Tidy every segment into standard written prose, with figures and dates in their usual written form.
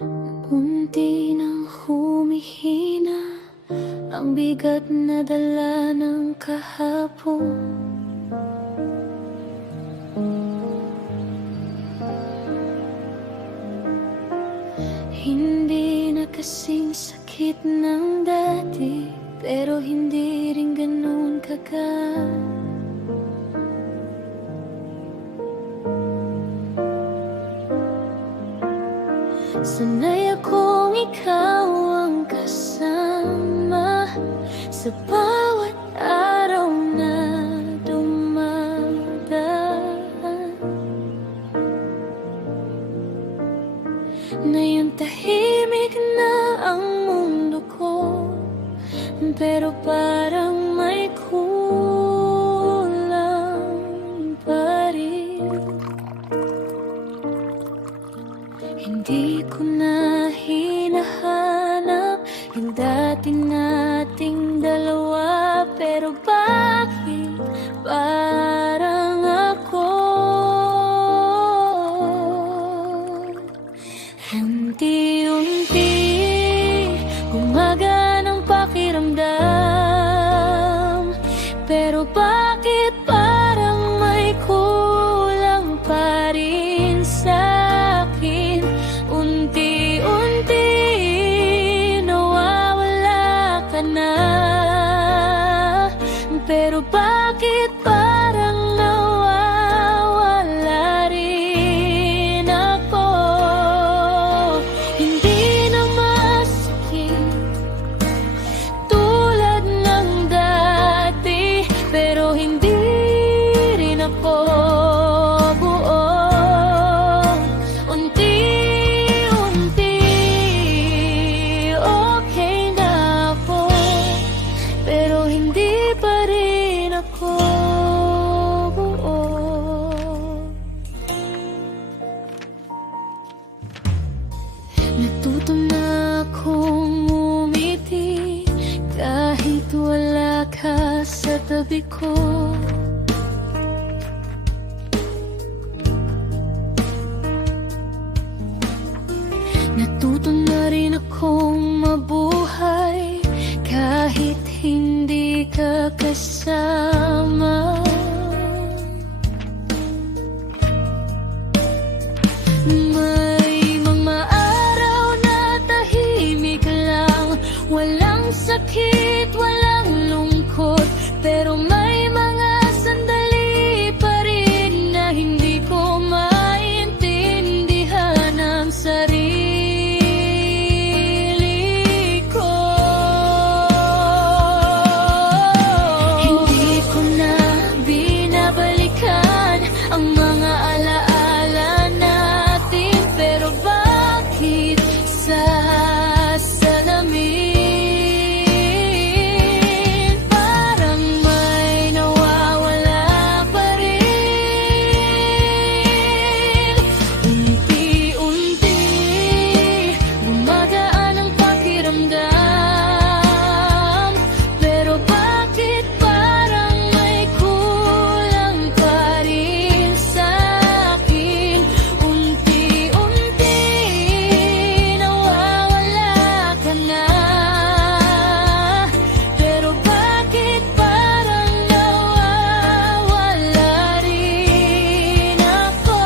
Unti nang humihina ang bigat na dala ng kahapon. Hindi na kasing sakit ng dati, pero hindi rin ganun kagaan. Sanay akong ikaw ang kasama sa bawat araw na dumadaan. Ngayon tahimik na ang mundo ko, pero parang may kulang pa rin. Hindi ko na hinahanap yung dati nating dalawa, pero bakit parang ako? Unti-unti gumagaan ang pakiramdam, pero bakit parang may kulang pa rin sa'kin? Unti-unti nawawala ka na, pero bakit parang nawawala rin ako? Hindi na masakit tulad ng dati, pero hindi rin ako buo. Unti-unti okay na ako, pero hindi pa rin ako buo. Natuto na akong umiti kahit wala ka sa tabi ko. Natuto na rin akong mabuhay kahit hindi ka kasama. May mga araw na tahimik lang, walang sakit, walang lungkot, pero may mga sandali pa rin na hindi ko maintindihan ang sarili ko. Hindi ko na binabalikan ang mga alaala natin, pero bakit sa salamin parang may nawawala pa rin? Unti-unti gumagaan ang pakiramdam, pero bakit parang may kulang pa rin sa'kin? Unti-unti nawawala ka na, pero bakit parang nawawala rin ako?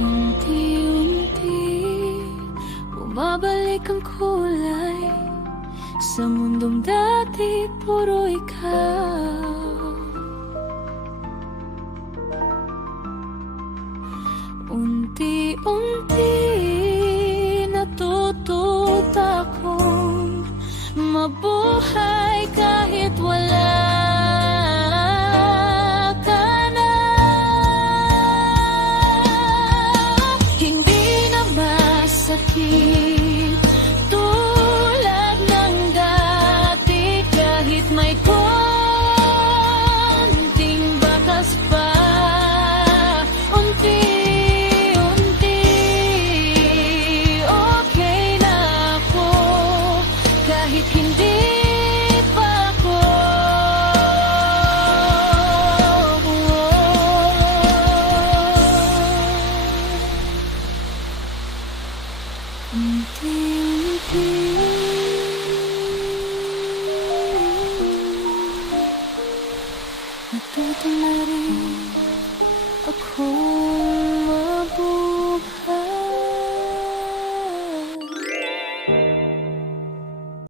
Unti-unti bumabalik ang kulay sa mundong dati puro ikaw. Unti-unti natututo akong mabuhay kahit wala ka na. Hindi na masakit